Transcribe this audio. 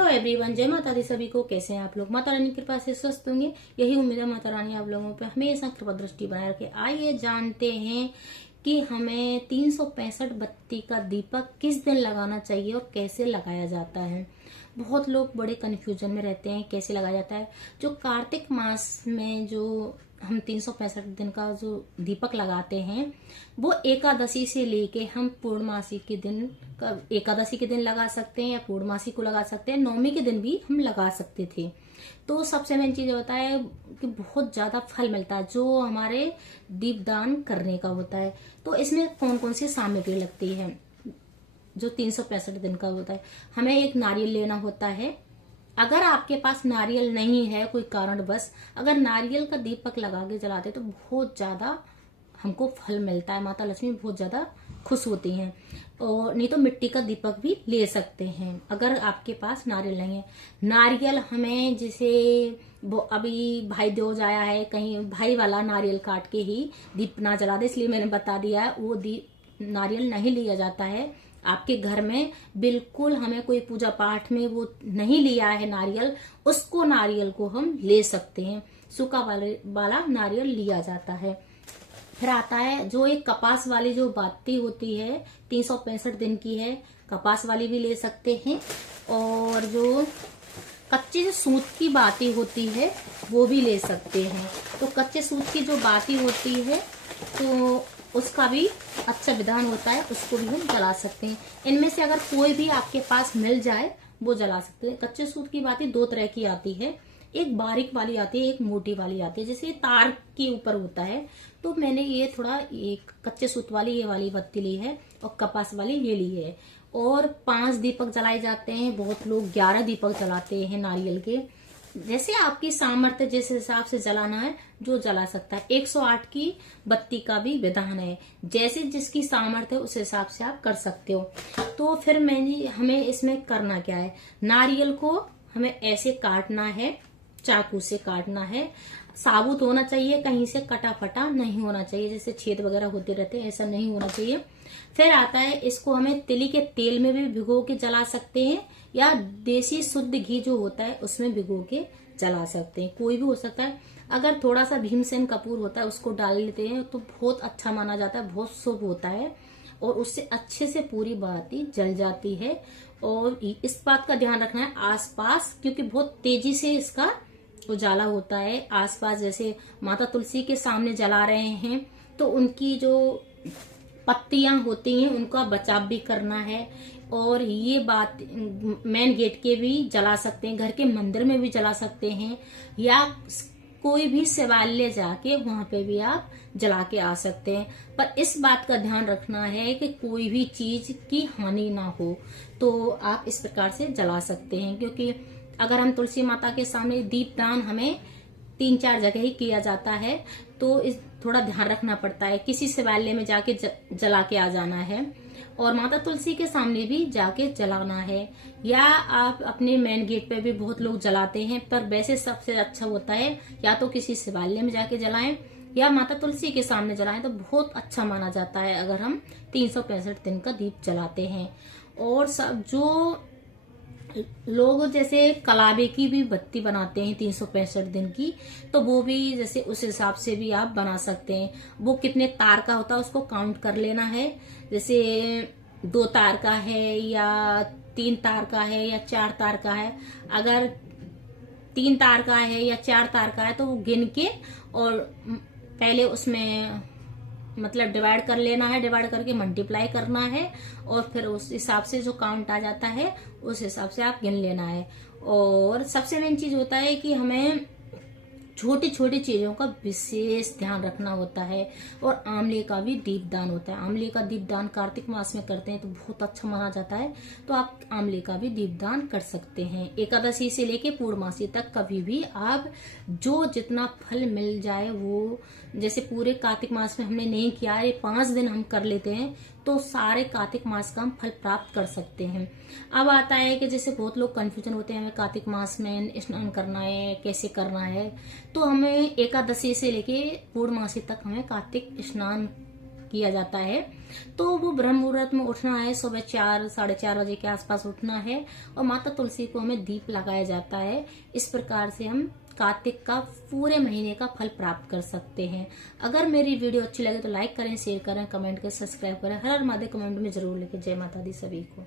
Hello everyone, जय माता दी सभी को। कैसे हैं आप लोग? माता रानी की कृपा से स्वस्थ होंगे, यही उम्मीद है। माता रानी आप लोगों पे हमेशा कृपा दृष्टि बनाए रखे। आइए जानते हैं कि हमें 365 बत्ती का दीपक किस दिन लगाना चाहिए और कैसे लगाया जाता है। बहुत लोग बड़े कंफ्यूजन में रहते हैं कैसे लगाया जाता है। जो कार्तिक मास में जो हम 365 दिन का जो दीपक लगाते हैं वो एकादशी से लेके हम पूर्णमासी के दिन का, एकादशी के दिन लगा सकते हैं या पूर्णमासी को लगा सकते हैं, नवमी के दिन भी हम लगा सकते थे। तो सबसे मेन चीज होता है कि बहुत ज्यादा फल मिलता है जो हमारे दीपदान करने का होता है। तो इसमें कौन कौन सी सामग्री लगती है जो 365 दिन का होता है। हमें एक नारियल लेना होता है। अगर आपके पास नारियल नहीं है कोई कारणवश, अगर नारियल का दीपक लगा के जलाते तो बहुत ज्यादा हमको फल मिलता है। माता लक्ष्मी बहुत ज्यादा खुश होती हैं। और नहीं तो मिट्टी का दीपक भी ले सकते हैं अगर आपके पास नारियल नहीं है। नारियल हमें जैसे वो अभी भाई दूज आया है, कहीं भाई वाला नारियल काट के ही दीप ना जला दे, इसलिए मैंने बता दिया है। वो नारियल नहीं लिया जाता है आपके घर में। बिल्कुल हमें कोई पूजा पाठ में वो नहीं लिया है नारियल, उसको नारियल को हम ले सकते हैं। सूखा वाला नारियल लिया जाता है। फिर आता है जो एक कपास वाली जो बाती होती है, 365 दिन की है, कपास वाली भी ले सकते हैं। और जो कच्चे जो सूत की बाती होती है वो भी ले सकते हैं। तो कच्चे सूत की जो बाती होती है तो उसका भी अच्छा विधान होता है, उसको भी हम जला सकते हैं। इनमें से अगर कोई भी आपके पास मिल जाए वो जला सकते हैं। कच्चे सूत की बाती दो तरह की आती है, एक बारीक वाली आती है, एक मोटी वाली आती है। जैसे तार के ऊपर होता है, तो मैंने ये थोड़ा एक कच्चे सूत वाली ये वाली बत्ती ली है और कपास वाली ये ली है। और 5 दीपक जलाए जाते हैं। बहुत लोग 11 दीपक जलाते हैं नारियल के। जैसे आपकी सामर्थ्य जिस हिसाब से जलाना है जो जला सकता है। 108 की बत्ती का भी विधान है, जैसे जिसकी सामर्थ्य है उस हिसाब से आप कर सकते हो। तो फिर हमें इसमें करना क्या है, नारियल को हमें ऐसे काटना है, चाकू से काटना है। साबुत होना चाहिए, कहीं से कटा फटा नहीं होना चाहिए, जैसे छेद वगैरह होते रहते हैं, ऐसा नहीं होना चाहिए। फिर आता है इसको हमें तिली के तेल में भी भिगो के जला सकते हैं या देसी शुद्ध घी जो होता है उसमें भिगो के जला सकते हैं, कोई भी हो सकता है। अगर थोड़ा सा भीमसेन कपूर होता है उसको डाल लेते हैं तो बहुत अच्छा माना जाता है, बहुत शुभ होता है और उससे अच्छे से पूरी बाती जल जाती है। और इस बात का ध्यान रखना है आसपास, क्योंकि बहुत तेजी से इसका उजाला होता है। आसपास जैसे माता तुलसी के सामने जला रहे हैं तो उनकी जो पत्तियां होती हैं उनका बचाव भी करना है। और ये बात मेन गेट के भी जला सकते हैं, घर के मंदिर में भी जला सकते हैं, या कोई भी शिवालय जाके वहां पे भी आप जला के आ सकते हैं। पर इस बात का ध्यान रखना है कि कोई भी चीज की हानि ना हो, तो आप इस प्रकार से जला सकते हैं। क्योंकि अगर हम तुलसी माता के सामने दीपदान हमें 3-4 जगह ही किया जाता है, तो इस थोड़ा ध्यान रखना पड़ता है। किसी शिवालय में जाके जला के आ जाना है और माता तुलसी के सामने भी जाके जलाना है, या आप अपने मेन गेट पे भी बहुत लोग जलाते हैं। पर वैसे सबसे अच्छा होता है या तो किसी शिवालय में जाके जलाएं या माता तुलसी के सामने जलाएं, तो बहुत अच्छा माना जाता है अगर हम 365 दिन का दीप जलाते हैं। और सब जो लोग जैसे कलावे की भी बत्ती बनाते हैं 365 दिन की, तो वो भी जैसे उस हिसाब से भी आप बना सकते हैं। वो कितने तार का होता है उसको काउंट कर लेना है, जैसे 2 तार का है या 3 तार का है या 4 तार का है। अगर 3 तार का है या 4 तार का है तो वो गिन के और पहले उसमें मतलब डिवाइड कर लेना है, डिवाइड करके मल्टीप्लाई करना है और फिर उस हिसाब से जो काउंट आ जाता है उस हिसाब से आप गिन लेना है। और सबसे मेन चीज होता है कि हमें छोटी छोटी चीजों का विशेष ध्यान रखना होता है। और आंवले का भी दीपदान होता है। आंवले का दीपदान कार्तिक मास में करते हैं तो बहुत अच्छा माना जाता है, तो आप आंवले का भी दीपदान कर सकते हैं। एकादशी से लेके पूर्णमासी तक कभी भी आप जो जितना फल मिल जाए वो, जैसे पूरे कार्तिक मास में हमने नहीं किया है, 5 दिन हम कर लेते हैं तो सारे कार्तिक मास का हम फल प्राप्त कर सकते हैं। अब आता है कि जैसे बहुत लोग कंफ्यूजन होते हैं हमें कार्तिक मास में स्नान करना है कैसे करना है। तो हमें एकादशी से लेके पूर्णमासी तक हमें कार्तिक स्नान किया जाता है। तो वो ब्रह्म मुहूर्त में उठना है, सुबह 4 साढ़े 4 बजे के आसपास उठना है और माता तुलसी को हमें दीप लगाया जाता है। इस प्रकार से हम कार्तिक का पूरे महीने का फल प्राप्त कर सकते हैं। अगर मेरी वीडियो अच्छी लगे तो लाइक करें, शेयर करें, कमेंट करें, सब्सक्राइब करें। हर हर महादेव कमेंट में जरूर लिखें। जय माता दी सभी को।